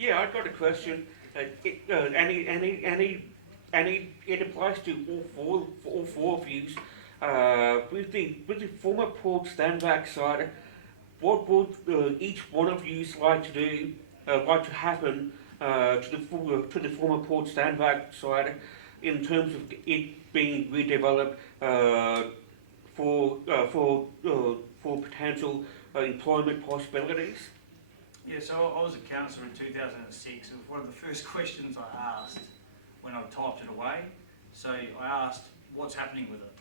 Yeah, I've got a question. It applies to all four of you. With the former Port Stanback side, what would each one of you like to do, like to happen to the former Port Stanback side, in terms of it being redeveloped for potential employment possibilities? Yeah, so I was a councillor in 2006. It was one of the first questions I asked when I typed it away. So I asked, what's happening with it?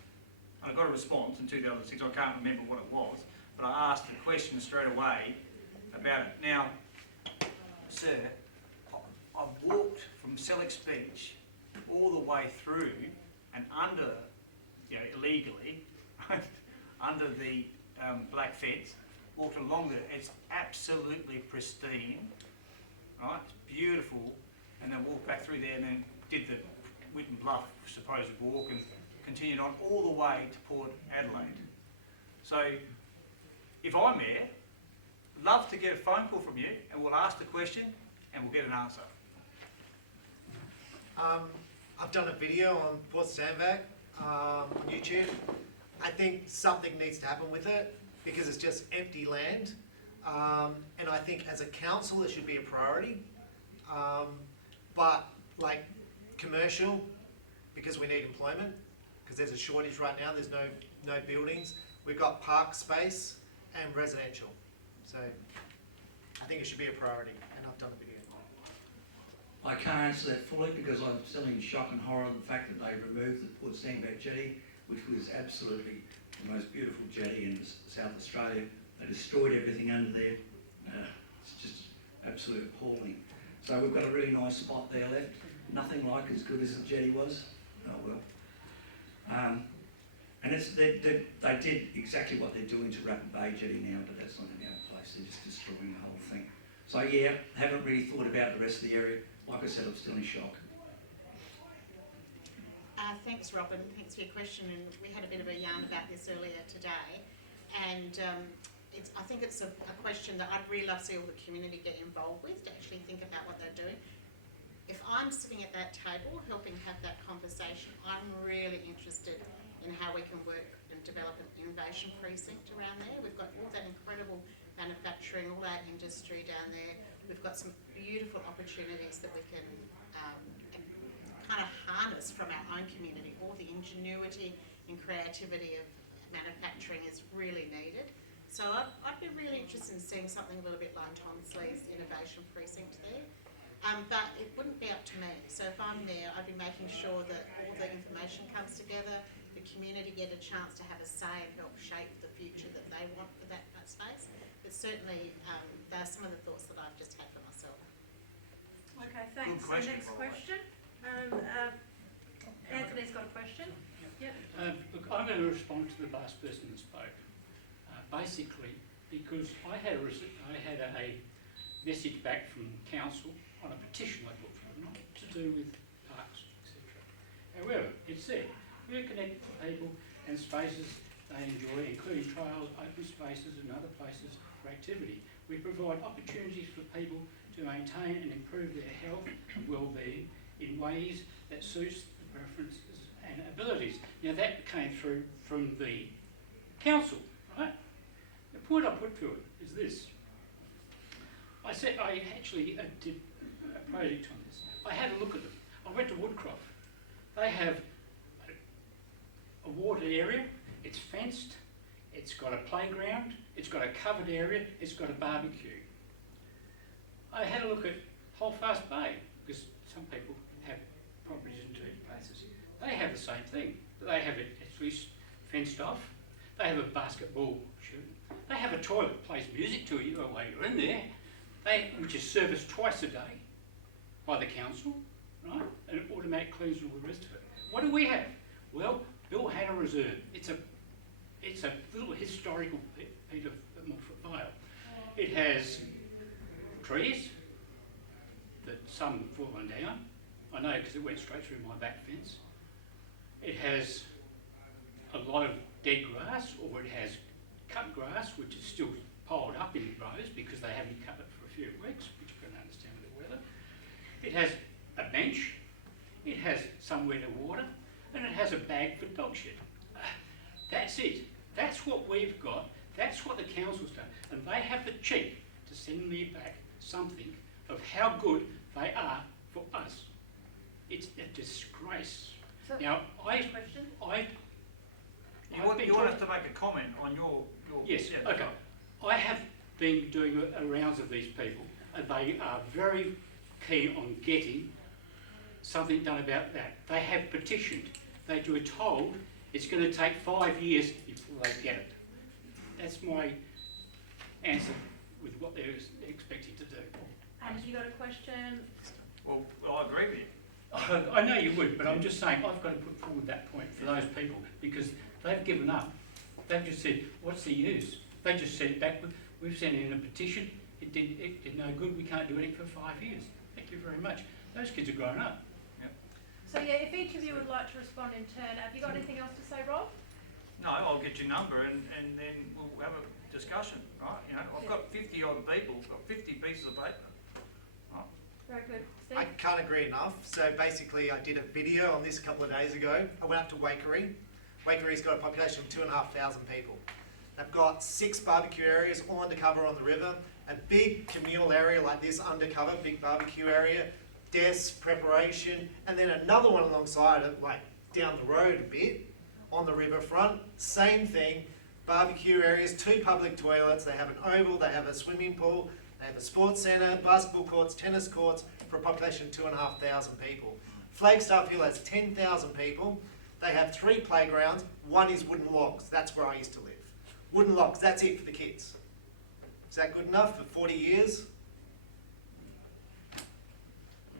And I got a response in 2006. I can't remember what it was, but I asked the question straight away about it. Now, sir, I've walked from Selleck's Beach all the way through and under, illegally, under the black fence, walked along there. It's absolutely pristine, right? It's beautiful. And then walked back through there and then did the Whitten Bluff supposed walk and continued on all the way to Port Adelaide. So if I'm there, love to get a phone call from you and we'll ask the question and we'll get an answer. I've done a video on Port Stanback on YouTube. I think something needs to happen with it because it's just empty land. And I think as a council it should be a priority. But like commercial, because we need employment, because there's a shortage right now, there's no buildings. We've got park space and residential. So I think it should be a priority and I've done a video. I can't answer that fully because I'm still in shock and horror of the fact that they removed the Port Stanback jetty, which was absolutely the most beautiful jetty in South Australia. They destroyed everything under there. It's just absolutely appalling. So we've got a really nice spot there left. Nothing like as good as the jetty was. Oh well. And they did exactly what they're doing to Rapid Bay Jetty now, but that's not in our place. They're just destroying the whole thing. So yeah, haven't really thought about the rest of the area. Like I said, I'm still in shock. Thanks, Robin. Thanks for your question. And we had a bit of a yarn about this earlier today. And I think it's a question that I'd really love to see all the community get involved with, to actually think about what they're doing. If I'm sitting at that table helping have that conversation, I'm really interested in how we can work and develop an innovation precinct around there. We've got all that incredible manufacturing, all our industry down there. We've got some beautiful opportunities that we can kind of harness from our own community. All the ingenuity and creativity of manufacturing is really needed. So I'd be really interested in seeing something a little bit like Tom Slee's innovation precinct there. But it wouldn't be up to me. So if I'm there, I'd be making sure that all the information comes together, the community get a chance to have a say and help shape the future that they want for that space. But certainly, there are some of the thoughts that I've just had for myself. Okay, thanks. The next question. Anthony's got a question. Yep. Look, I'm going to respond to the last person that spoke. Basically, because I had a message back from council on a petition I put forward, not to do with parks, etc. However, it said we're connected to people and spaces they enjoy, including trails, open spaces and other places for activity. We provide opportunities for people to maintain and improve their health and well-being in ways that suits the preferences and abilities. Now that came through from the council, right? The point I put to it is this. I said I actually did a project on this. I had a look at them. I went to Woodcroft. They have a water area, it's fenced, it's got a playground, it's got a covered area, it's got a barbecue. I had a look at Holdfast Bay, because some people have properties in dirty places. They have the same thing. They have it actually fenced off. They have a basketball shoot. They have a toilet that plays music to you while you're in there, which is serviced twice a day by the council, right? And it automatically cleans all the rest of it. What do we have? Well, Bill Hanna Reserve. It's a little historical bit of Montfort Vale. It has trees that some have fallen down. I know because it went straight through my back fence. It has a lot of dead grass, or it has cut grass, which is still piled up in rows because they haven't cut it for a few weeks, which you can understand with the weather. It has a bench, it has somewhere to water, and it has a bag for dog shit. That's it. That's what we've got. That's what the council's done. And they have the cheek to send me back something of how good they are for us. It's a disgrace. So, Now, question? You want us to make a comment on your Yes, yeah, okay. I have been doing rounds of these people, and they are very keen on getting something done about that. They have petitioned. They were told it's going to take 5 years before they get it. That's my answer with what they're expecting to do. And have you got a question? Well, I agree with you. I know you would, but I'm just saying I've got to put forward that point for those people because they've given up. They've just said, what's the use? They just sent it back. We've sent in a petition. It did no good. We can't do anything for 5 years. Thank you very much. Those kids are grown up. So yeah, if each of you would like to respond in turn, have you got anything else to say, Rob? No, I'll get your number and then we'll have a discussion, right? You know, I've got 50 odd people, I've got 50 pieces of paper. Right. Very good. I Steve? can't agree enough. So basically, I did a video on this a couple of days ago. I went up to Waikerie. Waikeree's got a population of 2,500 people. They've got 6 barbecue areas, all undercover on the river. A big communal area like this, undercover, big barbecue area, desk, preparation, and then another one alongside it, like down the road a bit, on the riverfront. Same thing, barbecue areas, 2 public toilets. They have an oval, they have a swimming pool, they have a sports centre, basketball courts, tennis courts, for a population of 2,500 people. Flagstaff Hill has 10,000 people. They have 3 playgrounds. One is wooden logs. That's where I used to live. Wooden logs, that's it for the kids. Is that good enough for 40 years?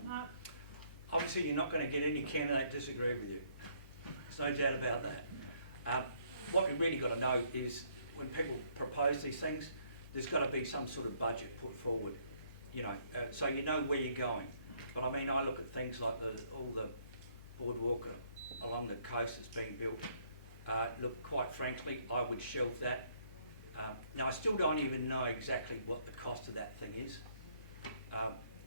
Mark? Obviously, you're not going to get any candidate disagree with you. There's no doubt about that. What we really got to know is when people propose these things, there's got to be some sort of budget put forward, you know, so you know where you're going. But I mean, I look at things like all the boardwalk along the coast that's being built. Look, quite frankly, I would shelve that. Now, I still don't even know exactly what the cost of that thing is.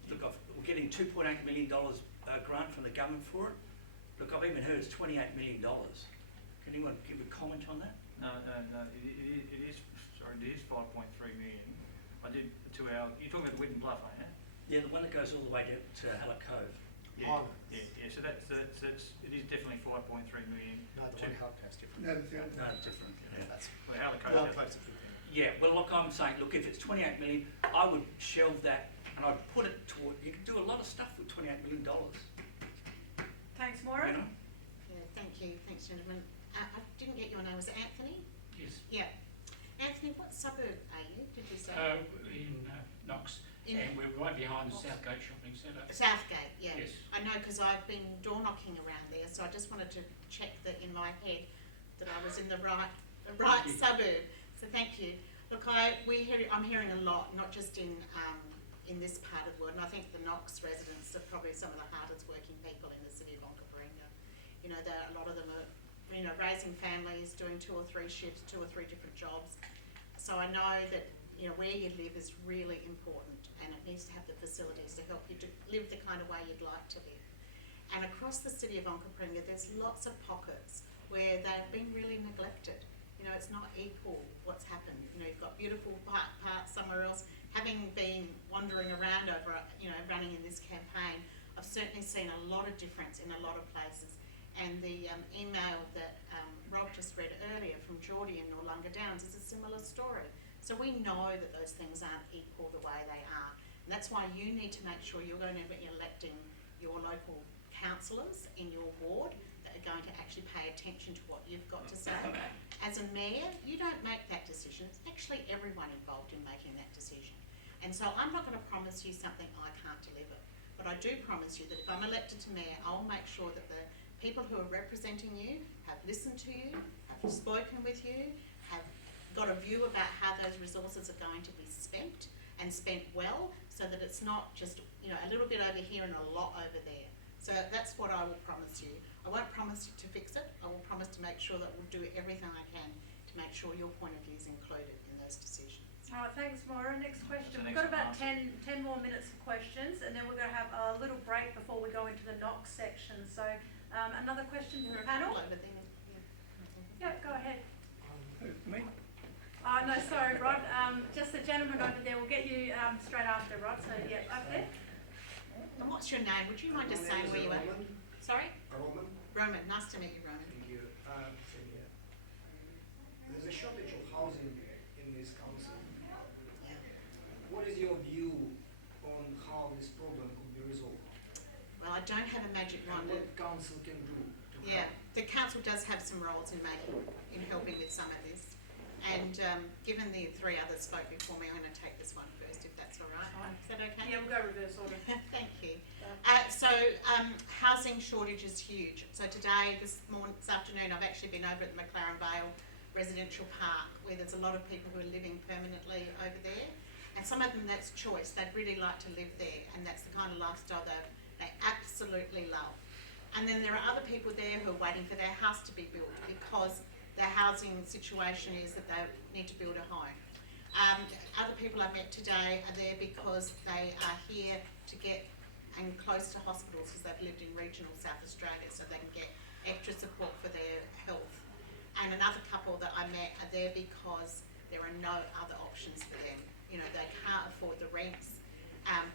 Look, we're getting $2.8 million grant from the government for it. Look, I've even heard it's $28 million. Can anyone give a comment on that? No, it is 5.3 million. I did the 2 hour, you're talking about the Whitten Bluff, aren't you? Yeah, the one that goes all the way to Hallett Cove. Yeah, so that's, it is definitely 5.3 million. No, the one Halifax different. No, it's different. Yeah. That's Well, Hallett Cove, well yeah. close to 15. Yeah, well, look, I'm saying, look, if it's 28 million, I would shelve that and I'd put it toward, you can do a lot of stuff with $28 million. Thanks, Moira. You know? Yeah, thank you. Thanks, gentlemen. I didn't get your name. Was it Anthony? Yes. Yeah. Anthony, what suburb are you? Did you say? In Knox, In and we're right behind the Southgate Shopping Centre. Southgate, yeah. Yes. I know because I've been door knocking around there, so I just wanted to check that in my head that I was in the right Yeah. suburb. So thank you. Look, I'm hearing a lot, not just in this part of the world, and I think the Knox residents are probably some of the hardest working people in the city of Onkaparinga. You know, a lot of them are, you know, raising families, doing 2 or 3 shifts, 2 or 3 different jobs. So I know that, you know, where you live is really important, and it needs to have the facilities to help you to live the kind of way you'd like to live. And across the city of Onkaparinga, there's lots of pockets where they've been really neglected. You know, it's not equal what's happened. You know, you've got beautiful parts somewhere else. Having been wandering around over, you know, running in this campaign, I've certainly seen a lot of difference in a lot of places. And the email that Rob just read earlier from Geordie in Noarlunga Downs is a similar story. So we know that those things aren't equal the way they are. And that's why you need to make sure you're going to be electing your local councillors in your ward that are going to actually pay attention to what you've got to say. As a mayor, you don't make that decision. It's actually everyone involved in making that decision. And so I'm not going to promise you something I can't deliver. But I do promise you that if I'm elected to mayor, I'll make sure that the people who are representing you have listened to you, have spoken with you, have got a view about how those resources are going to be spent and spent well, so that it's not just, you know, a little bit over here and a lot over there. So that's what I will promise you. I won't promise to fix it. I will promise to make sure that we'll do everything I can to make sure your point of view is included in those decisions. All right, thanks, Moira. Next question. the We've next got about one? 10 more minutes of questions, and then we're going to have a little break before we go into the Knox section. So, another question from the panel? Over there. Yeah, go ahead. Me? No, sorry, Rod. Just the gentleman over there. We'll get you straight after, Rod. So, yeah, up there. And what's your name? Would you mind just saying where you are? Sorry? Roman. Roman. Nice to meet you, Roman. Thank you. There's a shortage of housing in this council. What is your view on how this problem could be resolved? Well, I don't have a magic And wand. what council can do to Yeah, help? the council does have some roles in helping with some of this. And given the three others spoke before me, I'm going to take this one first, if that's all right. Is that okay? Yeah, we'll go reverse order. Thank you. Housing shortage is huge. So today, this afternoon, I've actually been over at the McLaren Vale Residential Park, where there's a lot of people who are living permanently over there. And some of them, that's choice. They'd really like to live there, and that's the kind of lifestyle they absolutely love. And then there are other people there who are waiting for their house to be built because their housing situation is that they need to build a home. Other people I met today are there because they are here to get and close to hospitals because they've lived in regional South Australia, so they can get extra support for their health. And another couple that I met are there because there are no other options for them. You know, they can't afford the rents.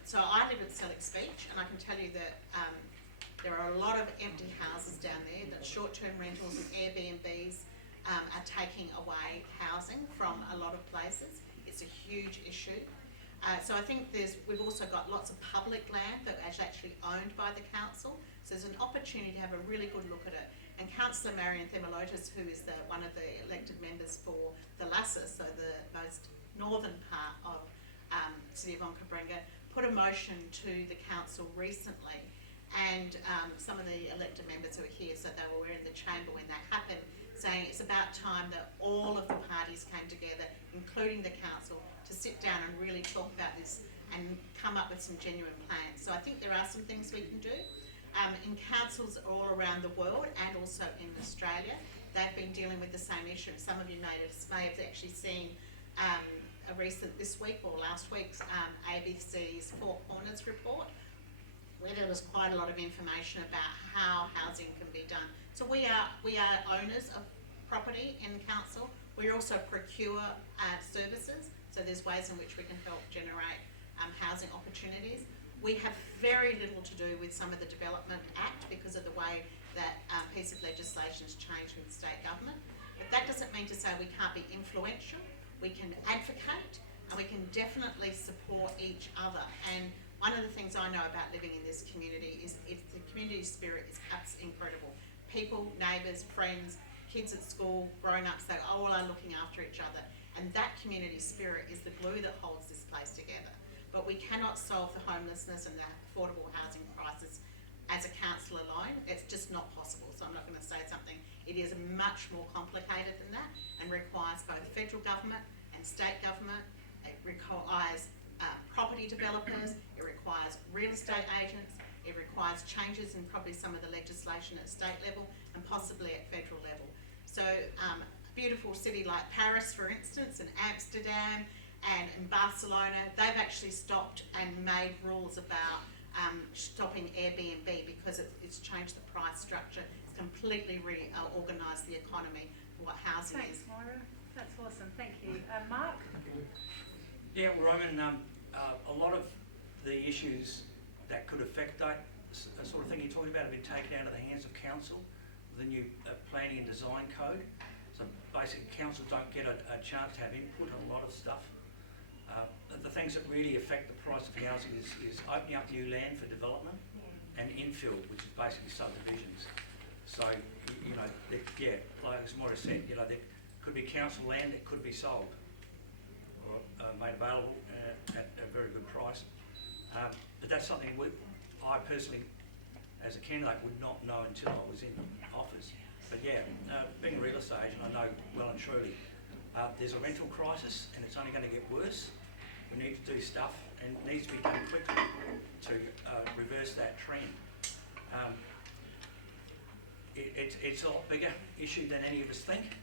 So I live at Selleck's Beach, and I can tell you that there are a lot of empty houses down there, that short-term rentals and Airbnbs are taking away housing from a lot of places. It's a huge issue. So I think we've also got lots of public land that is actually owned by the council. So there's an opportunity to have a really good look at it. And Councillor Marion Themolotis, who is one of the elected members for the Lasses, so the most northern part of City of Onkaparinga, put a motion to the council recently, and some of the elected members who are here, so they were in the chamber when that happened, saying it's about time that all of the parties came together, including the council, to sit down and really talk about this and come up with some genuine plans. So I think there are some things we can do. In councils all around the world and also in Australia, they've been dealing with the same issue. Some of you may have actually seen a recent, this week or last week's ABC's Four Corners report, where there was quite a lot of information about how housing can be done. So we are owners of property in council. We also procure services, so there's ways in which we can help generate housing opportunities. We have very little to do with some of the Development Act because of the way that piece of legislation has changed with state government. But that doesn't mean to say we can't be influential. We can advocate, and we can definitely support each other. And one of the things I know about living in this community is the community spirit is absolutely incredible. People, neighbours, friends, kids at school, grown-ups, they all are looking after each other. And that community spirit is the glue that holds this place together. But we cannot solve the homelessness and the affordable housing crisis as a council alone. It's just not possible. So I'm not going to say something. It is much more complicated than that and requires both federal government and state government. It requires property developers. It requires real estate agents. It requires changes in probably some of the legislation at state level and possibly at federal level. So a beautiful city like Paris, for instance, and Amsterdam, and in Barcelona, they've actually stopped and made rules about stopping Airbnb because it's changed the price structure. It's completely reorganised the economy for what housing Thanks, is. Moira. That's awesome. Thank you. Mark? Yeah, Roman, a lot of the issues that could affect that sort of thing you're talking about have been taken out of the hands of council, the new planning and design code. So basically, council don't get a chance to have input on a lot of stuff. The things that really affect the price of housing is opening up new land for development and infill, which is basically subdivisions. So, you know, like as Moira said, you know, there could be council land that could be sold or made available at a very good price. But that's something I personally, as a candidate, would not know until I was in office. But yeah, being a real estate agent, I know well and truly there's a rental crisis and it's only going to get worse. We need to do stuff, and it needs to be done quickly to reverse that trend. It's a lot bigger issue than any of us think.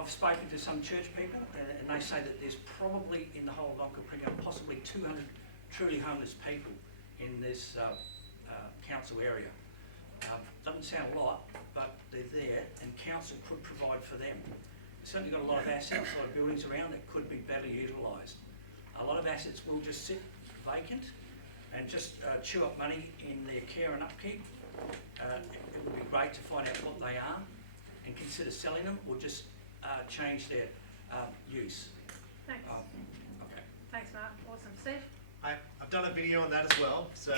I've spoken to some church people, and they say that there's probably in the whole of Onkaparinga possibly 200 truly homeless people in this council area. Doesn't sound a lot, but they're there, and council could provide for them. Certainly got a lot of assets, a lot of buildings around that could be better utilised. A lot of assets will just sit vacant and just chew up money in their care and upkeep. It would be great to find out what they are and consider selling them or just change their use. Thanks. Okay. Thanks, Mark. Awesome. Steve? I've done a video on that as well, so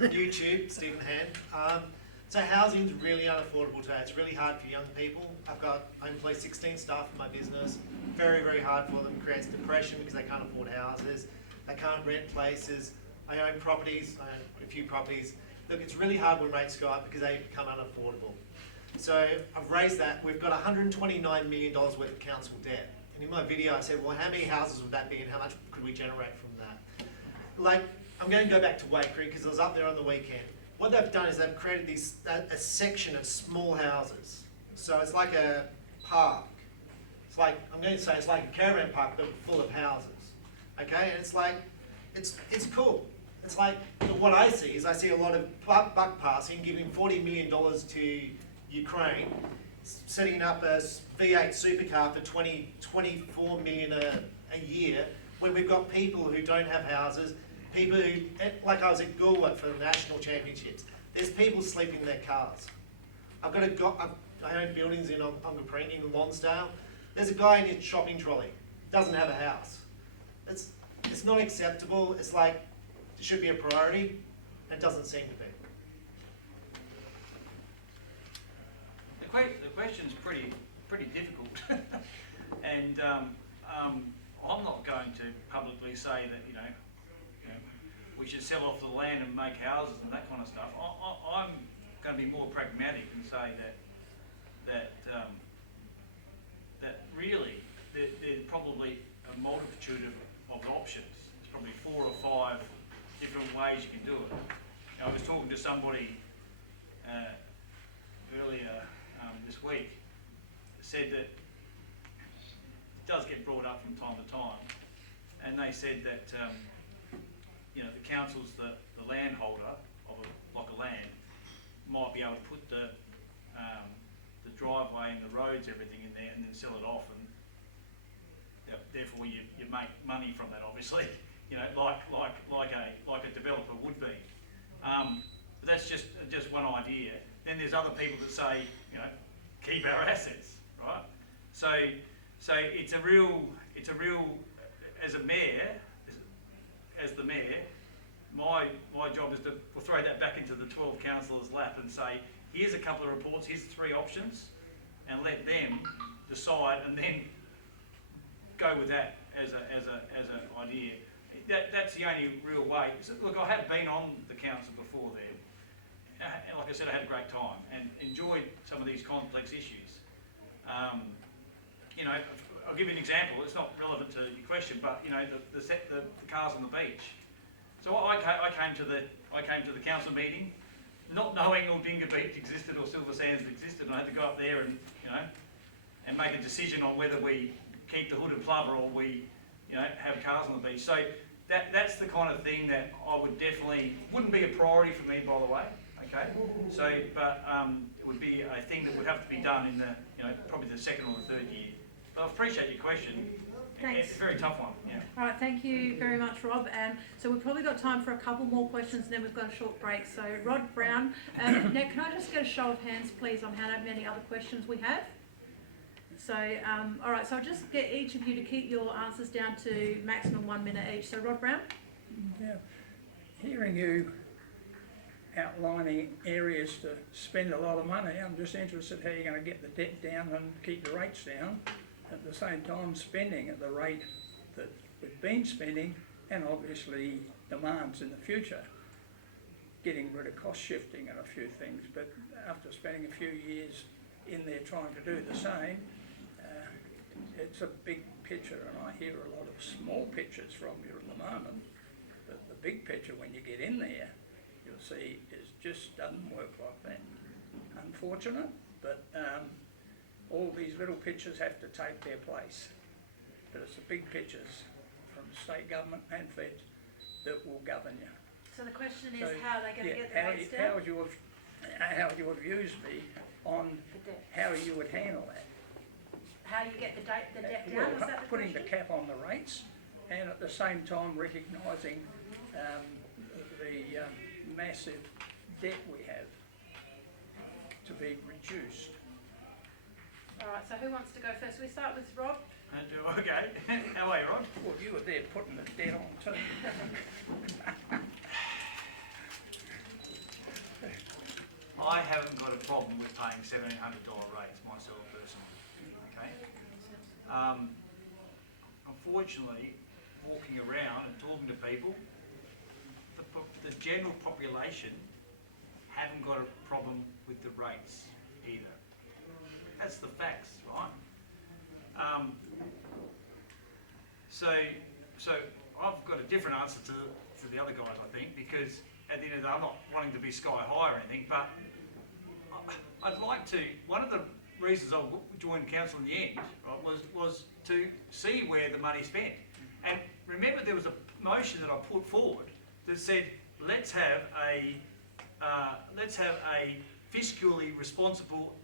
YouTube, Stephen Hann. So housing's really unaffordable today. It's really hard for young people. I employ 16 staff in my business. Very, very hard for them. It creates depression because they can't afford houses. They can't rent places. I own properties. I own a few properties. Look, it's really hard when rates go up because they become unaffordable. So I've raised that. We've got $129 million worth of council debt. And in my video I said, well, how many houses would that be and how much could we generate from that? Like, I'm going to go back to Wakery because I was up there on the weekend. What they've done is they've created a section of small houses. So it's like a park. It's like, I'm going to say it's like a caravan park but full of houses. Okay, and it's like, it's cool. It's like, what I see is I see a lot of buck passing, giving $40 million to Ukraine, setting up a V8 supercar for 24 million a year, when we've got people who don't have houses, people who, like I was at Goolwa for the national championships, there's people sleeping in their cars. I own buildings in Onkaparinga, in Lonsdale. There's a guy in his shopping trolley, doesn't have a house. It's not acceptable. It's like, it should be a priority, and it doesn't seem to be. The question's pretty difficult, and I'm not going to publicly say that you know we should sell off the land and make houses and that kind of stuff. I'm going to be more pragmatic and say that really there's probably a multitude of options. There's probably 4 or 5 different ways you can do it. I was talking to somebody earlier this week that said that it does get brought up from time to time, and they said that the council's the landholder of a block of land might be able to put the driveway and the roads, everything in there, and then sell it off, and therefore you make money from that, obviously. Like a developer would be. But that's just one idea. Then there's other people that say, keep our assets, right? So it's a real as a mayor, as the mayor, my job is to throw that back into the 12 councillors' lap and say, here's a couple of reports, here's 3 options, and let them decide, and then go with that as an idea. That's the only real way. So, look, I have been on the council before there, and like I said, I had a great time and enjoyed some of these complex issues. I'll give you an example. It's not relevant to your question, but the cars on the beach. So I came to the council meeting, not knowing Aldinga Beach existed or Silver Sands existed, and I had to go up there and and make a decision on whether we keep the hooded plover or we have cars on the beach. So that's the kind of thing that I would definitely wouldn't be a priority for me, by the way. Okay. So, but it would be a thing that would have to be done in the probably the 2nd or the 3rd year. But I appreciate your question. Thanks. It's a very tough one. Yeah. All right, thank you very much, Rob. So we've probably got time for a couple more questions, and then we've got a short break. So Rod Brown, now can I just get a show of hands, please, on how many other questions we have? So, all right, so I'll just get each of you to keep your answers down to maximum 1 minute each. So Rod Brown? Yeah. Hearing you outlining areas to spend a lot of money, I'm just interested how you're going to get the debt down and keep the rates down, at the same time spending at the rate that we've been spending, and obviously demands in the future, getting rid of cost shifting and a few things. But after spending a few years in there trying to do the same, it's a big picture, and I hear a lot of small pictures from you at the moment, but the big picture, when you get in there, you'll see it just doesn't work like that. Unfortunate, but all these little pictures have to take their place. But it's the big pictures from state government and feds that will govern you. So the question is, So, how are they going to yeah, get the rates down? how your views be on The debt. how you would handle that? How you get the debt down, Well, is that the putting the question? cap on the rates and at the same time recognising the massive debt we have to be reduced. Alright, so who wants to go first? We start with Rob. Okay, how are you, Rod? Well, you were there putting the debt on too. I haven't got a problem with paying $1,700 rates myself personally, okay? Unfortunately, walking around and talking to people, the general population haven't got a problem with the rates either. That's the facts, right? So I've got a different answer to the other guys, I think, because at the end of the day, I'm not wanting to be sky high or anything, but I'd like to, one of the reasons I joined council in the end, right, was to see where the money's spent. And remember, there was a motion that I put forward that said, let's have a fiscally responsible,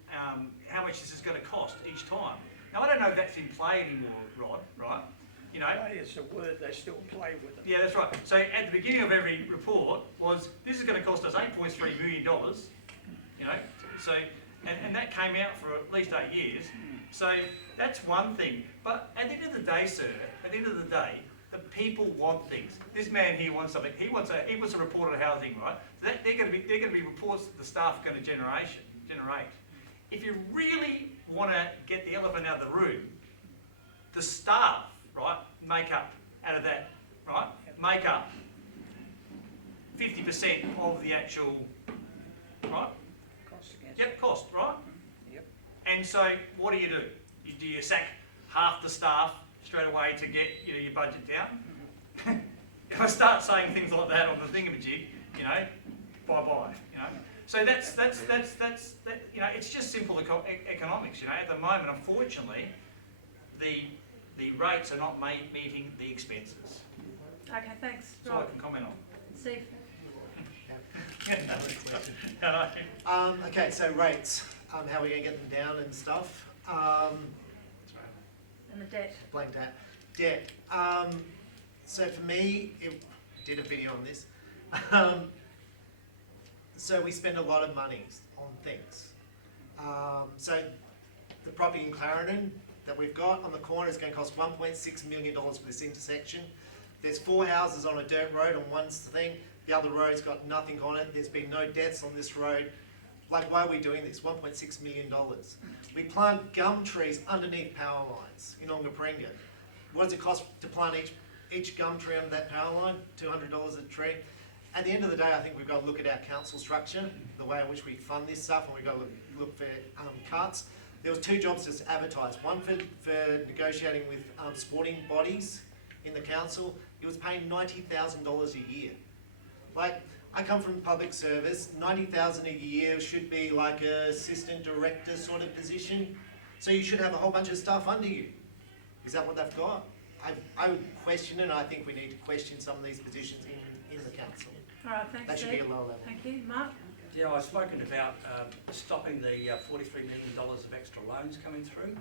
how much this is going to cost each time. Now, I don't know if that's in play anymore, Rod, right? You know, It's a word they still play with it. yeah, that's right. So at the beginning of every report was, this is going to cost us $8.3 million, you know, so, and that came out for at least 8 years. So that's one thing. But at the end of the day, sir, at the end of the day, the people want things. This man here wants something. He wants a report on housing, right? So they're going to be reports that the staff are going to generate. If you really want to get the elephant out of the room, the staff, right, make up out of that, right, make up 50% of the actual, right? Cost against Yep, cost, right? Yep. And so what do? You sack half the staff straight away to get your budget down? If I start saying things like that on the thingamajig, bye-bye, So that's it's just simple economics, At the moment, unfortunately, the rates are not meeting the expenses. Okay, thanks, That's all I Rob. can comment on. Steve. Okay, so rates, how are we going to get them down and stuff? And the debt. Blank that. Debt. So for me, did a video on this. So we spend a lot of money on things. So the property in Clarendon that we've got on the corner is going to cost $1.6 million for this intersection. There's 4 houses on a dirt road on one thing. The other road's got nothing on it. There's been no deaths on this road. Like, why are we doing this? $1.6 million. We plant gum trees underneath power lines in Onkaparinga. What does it cost to plant each gum tree under that power line? $200 a tree. At the end of the day, I think we've got to look at our council structure, the way in which we fund this stuff, and we've got to look for cuts. There was 2 jobs just advertised. One for negotiating with sporting bodies in the council. He was paying $90,000 a year. Like, I come from public service, $90,000 a year should be like a assistant director sort of position. So you should have a whole bunch of stuff under you. Is that what they've got? I would question it, and I think we need to question some of these positions in the council. Alright, thanks, That should Steve. be a lower level. Thank you. Mark? Yeah, I've spoken about stopping the $43 million of extra loans coming through.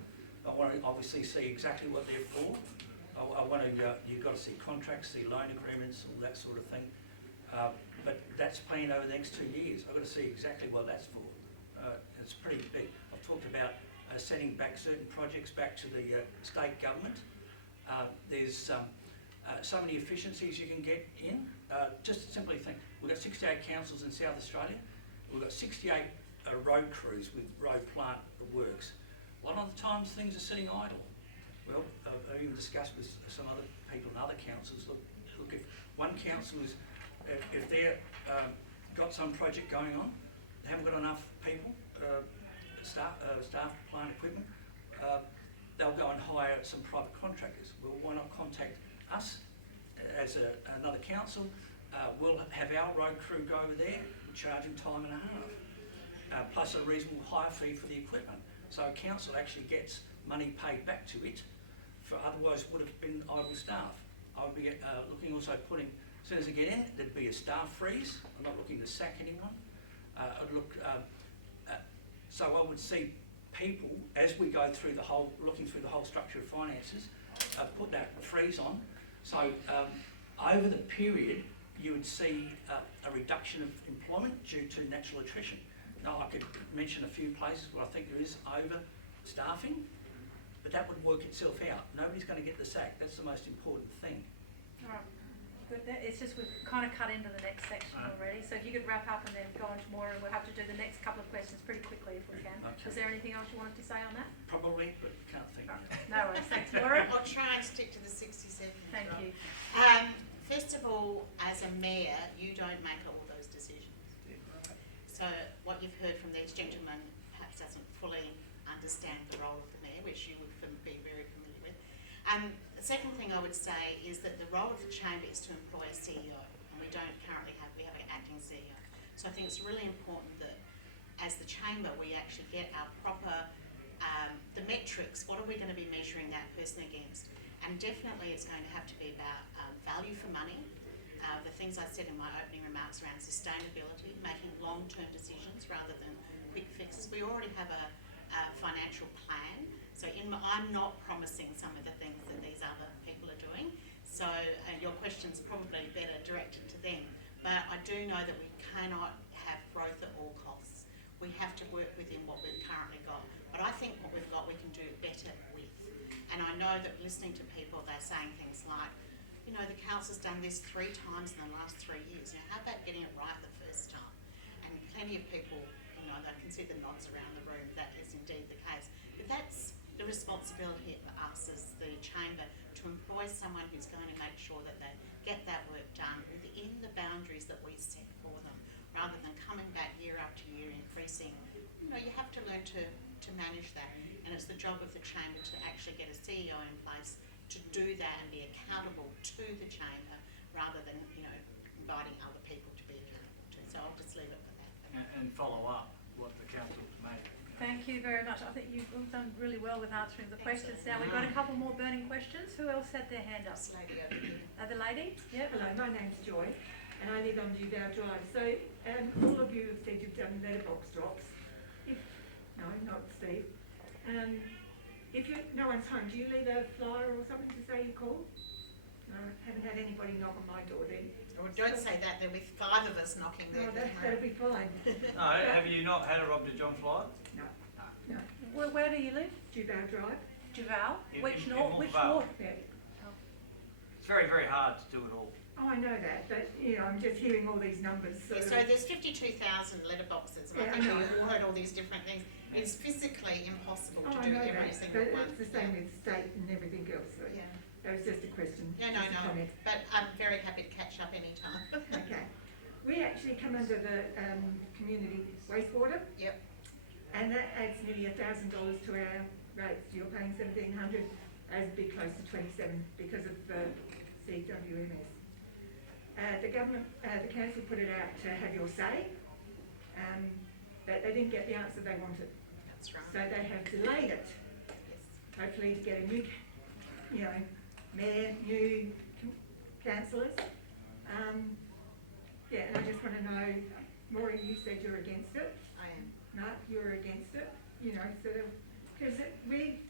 I want to obviously see exactly what they're for. I want to, you've got to see contracts, see loan agreements, all that sort of thing. But that's planned over the next 2 years. I've got to see exactly what that's for. It's pretty big. I've talked about sending back certain projects back to the state government. There's so many efficiencies you can get in. Just simply think, we've got 68 councils in South Australia. We've got 68 road crews with road plant works. A lot of the times things are sitting idle. Well, I've even discussed with some other people in other councils, look if one council is, if they've got some project going on, they haven't got enough people, staff, plant equipment, they'll go and hire some private contractors. Well, why not contact us as another council? We'll have our road crew go over there, charge them time and a half, plus a reasonable hire fee for the equipment. So council actually gets money paid back to it, for otherwise would have been idle staff. I would be looking also putting, as soon as I get in, there'd be a staff freeze. I'm not looking to sack anyone. So I would see people, as we go through the whole, looking through the whole structure of finances, put that freeze on. So over the period, you would see a reduction of employment due to natural attrition. Now, I could mention a few places where I think there is overstaffing, but that would work itself out. Nobody's going to get the sack. That's the most important thing. All right, good. It's just we've kind of cut into the next section already. So if you could wrap up and then go on to Moira, we'll have to do the next couple of questions pretty quickly if we can. Okay. Was there anything else you wanted to say on that? Probably, but can't think. No worries. Thanks, Moira. I'll try and stick to the 60 seconds. Thank Rob. you. First of all, as a mayor, you don't make all those decisions. So what you've heard from these gentlemen perhaps doesn't fully understand the role of the mayor, which you would be very familiar with. The second thing I would say is that the role of the chamber is to employ a CEO, and we don't currently have, we have an acting CEO. So I think it's really important that as the chamber, we actually get our proper, the metrics, what are we going to be measuring that person against? And definitely it's going to have to be about value for money, the things I said in my opening remarks around sustainability, making long-term decisions rather than quick fixes. We already have a financial plan, so I'm not promising some of the things that these other people are doing, so your question's probably better directed to them. But I do know that we cannot have growth at all costs. We have to work within what we've currently got. But I think what we've got we can do better with. And I know that listening to people, they're saying things like, you know, the council's done this 3 times in the last 3 years. You know, how about getting it right the first time? And plenty of people, you know, I can see the nods around the room, that is indeed the case. But that's the responsibility for us as the chamber, to employ someone who's going to make sure that they get that work done within the boundaries that we set for them, rather than coming back year after year increasing. You know, you have to learn to manage that, and it's the job of the chamber to actually get a CEO in place to do that and be accountable to the chamber, rather than, you know, inviting other people to be accountable to. So I'll just leave it for that. And follow up what the council's made. Thank you very much. I think you've done really well with answering the Thanks, questions. Ellen. Now we've got a couple more burning questions. Who else had their hand up? This lady over here. The lady? Yep. Hello, my name's Joy, and I live on Dewdale Drive. So, all of you have said you've done letterbox drops. No, not Steve. If no one's home, do you leave a flyer or something to say you called? No, haven't had anybody knock on my door then. Well, don't say that, there'll be 5 of us knocking there. No, that'll be fine. No, have you not had a Rob de John flyer? No. Where do you live? Dewdale Drive. Duval? In Which ward? Moorvale. Yeah. It's very, very hard to do it all. Oh, I know that, but you know, I'm just hearing all these numbers. Yeah, so there's 52,000 letterboxes, and Yeah, I think I know. you've heard all these different things. It's physically impossible Oh, to I do know every that, single but one. it's the same with state and everything else. So Yeah. that was just a question. Yeah, no, just a no, comment. but I'm very happy to catch up anytime. Okay. We actually come under the community wastewater, Yep, and that adds nearly $1,000 to our rates. You're paying $1,700, as be close to 27 because of CWMS. The government, the council put it out to have your say, but they didn't get the answer they wanted. that's right. So they have delayed it, Yes. hopefully to get a new, you know, mayor, new councillors. Yeah, and I just want to know, Maura, you said you're against it. I am. Mark, you're against it, you know, so, because we,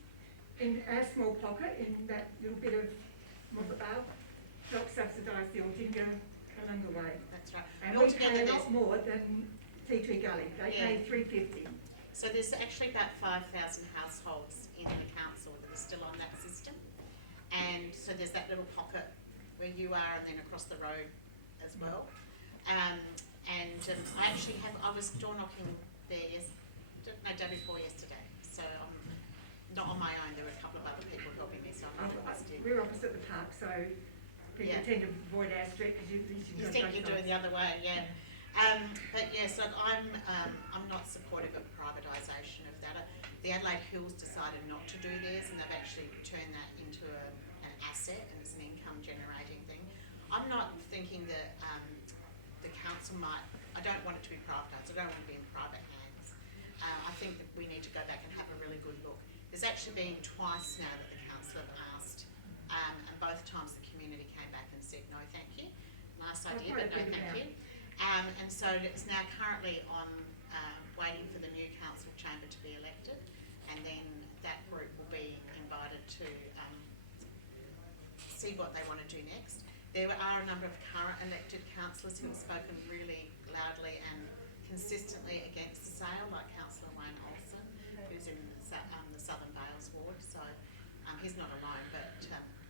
in our small pocket, in that little bit of Moorvale, help subsidise the Aldinga Kalunga Way. That's right. And we Altogether pay a there's, lot more than Tea Tree Gully, they pay $3.50. so there's actually about 5,000 households in the council that are still on that system. And so there's that little pocket where you are, and then across the road as well. I actually I was door knocking there day before yesterday, so I'm not on my own, there were a couple of other people helping me, so I'm not busted. We're opposite the park, so people Yeah. tend to avoid our street because you You think you're doing the other way, yeah. But yes, look, I'm not supportive of privatisation of that. The Adelaide Hills decided not to do theirs, and they've actually turned that into an asset, and it's an income generating thing. I'm not thinking that the council might, I don't want it to be privatised, I don't want it to be in private hands. I think that we need to go back and have a really good look. There's actually been twice now that the council have asked, and both times the community came back and said, no, thank you. Nice idea, but no, thank you. And so it's now currently on waiting for the new council chamber to be elected, and then that group will be invited to see what they want to do next. There are a number of current elected councillors who have spoken really loudly and consistently against the sale, like Councillor Wayne Olsen, who's in the Southern Vales ward. So he's not alone, but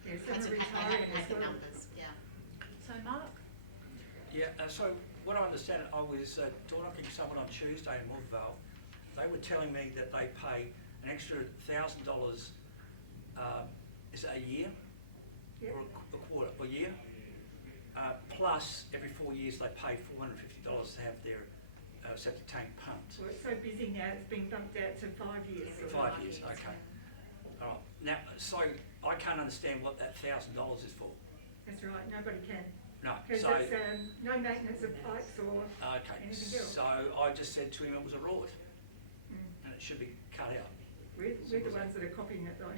they haven't had the numbers. Yeah. So Mark? Yeah, so what I understand, I was talking to someone on Tuesday in Woodvale. They were telling me that they pay an extra $1,000 is it a year? Yep. Or a quarter, a year? Plus, every 4 years they pay $450 to have their septic tank pumped. Well, it's so busy now, it's been bumped out to 5 years. 5 years, okay. All right. Now, so I can't understand what that $1,000 is for. That's right, nobody can. No, Because so it's no maintenance of pipes or okay. anything else. So I just said to him it was a rort, and it should be cut out. We're the ones that are copying it though.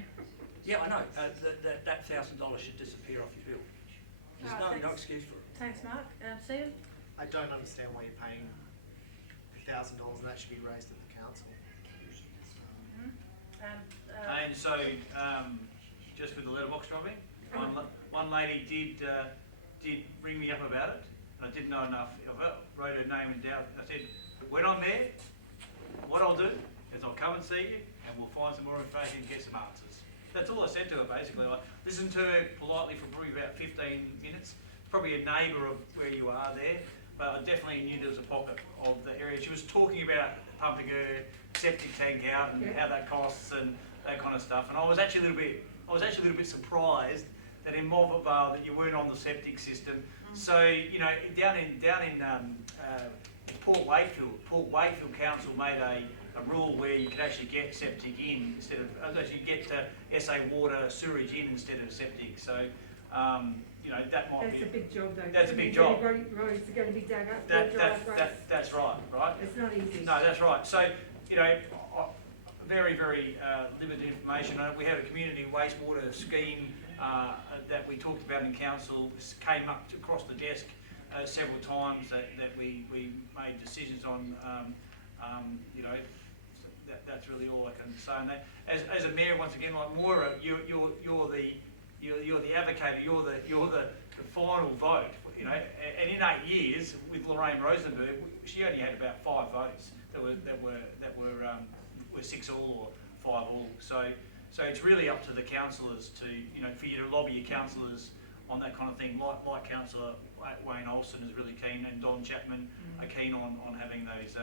Yeah, I know. That $1,000 should disappear off your bill. There's no excuse for it. Thanks, Mark. Stephen? I don't understand why you're paying $1,000 and that should be raised at the council. And so, just with the letterbox dropping, one lady did ring me up about it, and I didn't know enough of it. Wrote her name down. I said, when I'm there, what I'll do is I'll come and see you, and we'll find some more information and get some answers. That's all I said to her basically. I listened to her politely for probably about 15 minutes. Probably a neighbour of where you are there, but I definitely knew there was a pocket of the area. She was talking about pumping her septic tank out and how that costs and that kind of stuff. And I was actually a little bit surprised that in Mulvert Vale that you weren't on the septic system. So you know, down in Port Wakefield Council made a rule where you could actually get septic in instead of actually get SA water sewerage in instead of septic. So you know, that might That's be a big job though. That's a big job. Roads are going to be dug up. That's right. It's not easy. No, that's right. So you know, very limited information. We have a community wastewater scheme that we talked about in council. This came up across the desk several times that we made decisions on. You know, that's really all I can say on that. As a mayor, once again, like Moira, you're the advocate. You're the final vote. You know, and in 8 years with Lorraine Rosenberg, she only had about 5 votes that were 6 all or 5 all. So it's really up to the councillors to, you know, for you to lobby your councillors on that kind of thing. Like Councillor Wayne Olsen is really keen, and Don Chapman are keen on having those.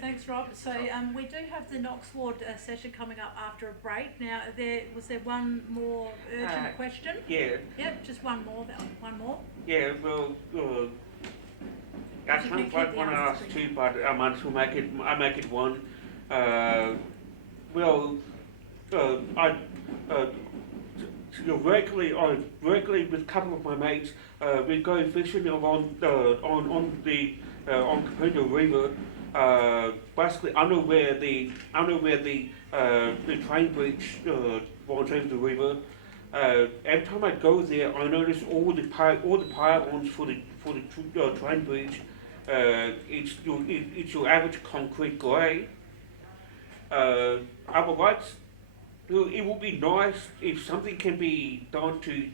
Thanks, Rob. So we do have the Knox ward session coming up after a break. Now, was there one more urgent question? Yeah. Yep, just one more. Yeah, well, I can't quite want to ask two, but I might as well make it one. I regularly with a couple of my mates, we go fishing on the Onkaparinga River, basically under where the train bridge runs over the river. Every time I go there, I notice all the pylons for the train bridge. It's your average concrete grey. I would like. It would be nice if something can be done to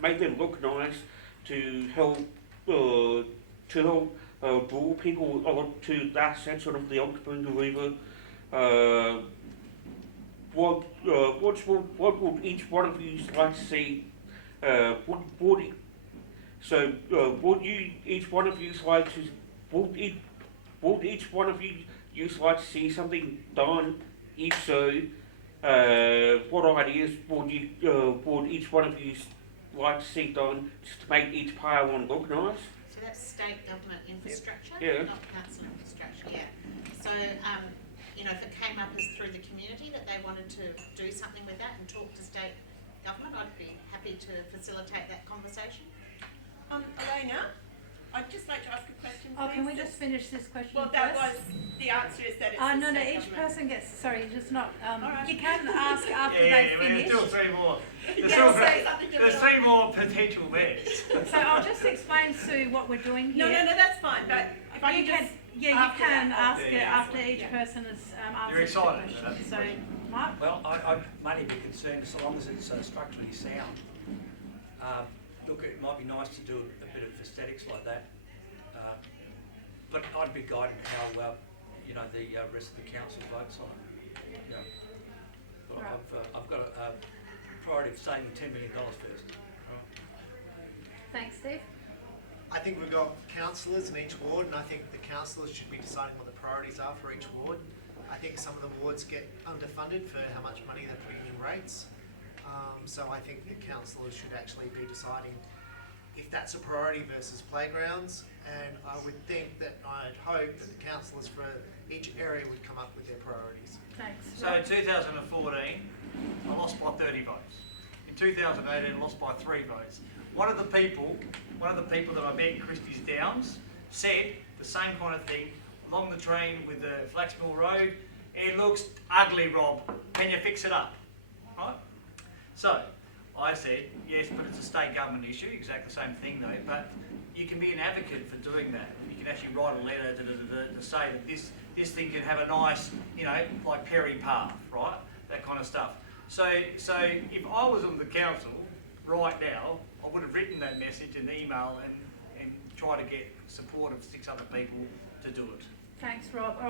make them look nice, to help draw people onto that section of the Onkaparinga River. What would each one of you like to see? Would each one of you like to see something done? If so, what ideas would each one of you like to see done just to make each pylon look nice? So that's state government infrastructure, Yeah. not council infrastructure. Yeah. So you know, if it came up as through the community that they wanted to do something with that and talk to state government, I'd be happy to facilitate that conversation. Elena, I'd just like to ask a question, Oh, please. can we just finish this question Well, first? that was, the answer is that it's Oh, the no, state each government. person gets, sorry, just not, Alright. you can ask after Yeah, they but there's finish. still three more. There's, Yeah, still, there's three more potential mayors. So I'll just explain, Sue, what we're doing No, here. no, that's fine, but if I You can can, just, yeah, you after can that, ask after- it yeah. after each Yeah. person has answered You're the excited, question. that's So, the question. Mark? Well, I'd mainly be concerned so long as it's structurally sound. Look, it might be nice to do a bit of aesthetics like that, but I'd be guided how you know the rest of the council votes on it. Yeah. But Right. I've got a priority of saving $10 million first. Right. Thanks, Steve. I think we've got councillors in each ward, and I think the councillors should be deciding what the priorities are for each ward. I think some of the wards get underfunded for how much money they're putting in rates. So I think the councillors should actually be deciding if that's a priority versus playgrounds. And I would think that, I'd hope that the councillors for each area would come up with their priorities. Thanks. So in 2014, I lost by 30 votes. In 2018, I lost by 3 votes. One of the people that I met in Christie's Downs said the same kind of thing along the train with the Flaxmill Road. It looks ugly, Rob. Can you fix it up? Right? So I said, yes, but it's a state government issue, exactly the same thing though, but you can be an advocate for doing that. You can actually write a letter to say that this thing can have a nice, you know, like Perry Path, right? That kind of stuff. So if I was on the council right now, I would have written that message and email and try to get support of 6 other people to do it. Thanks, Rob. All right.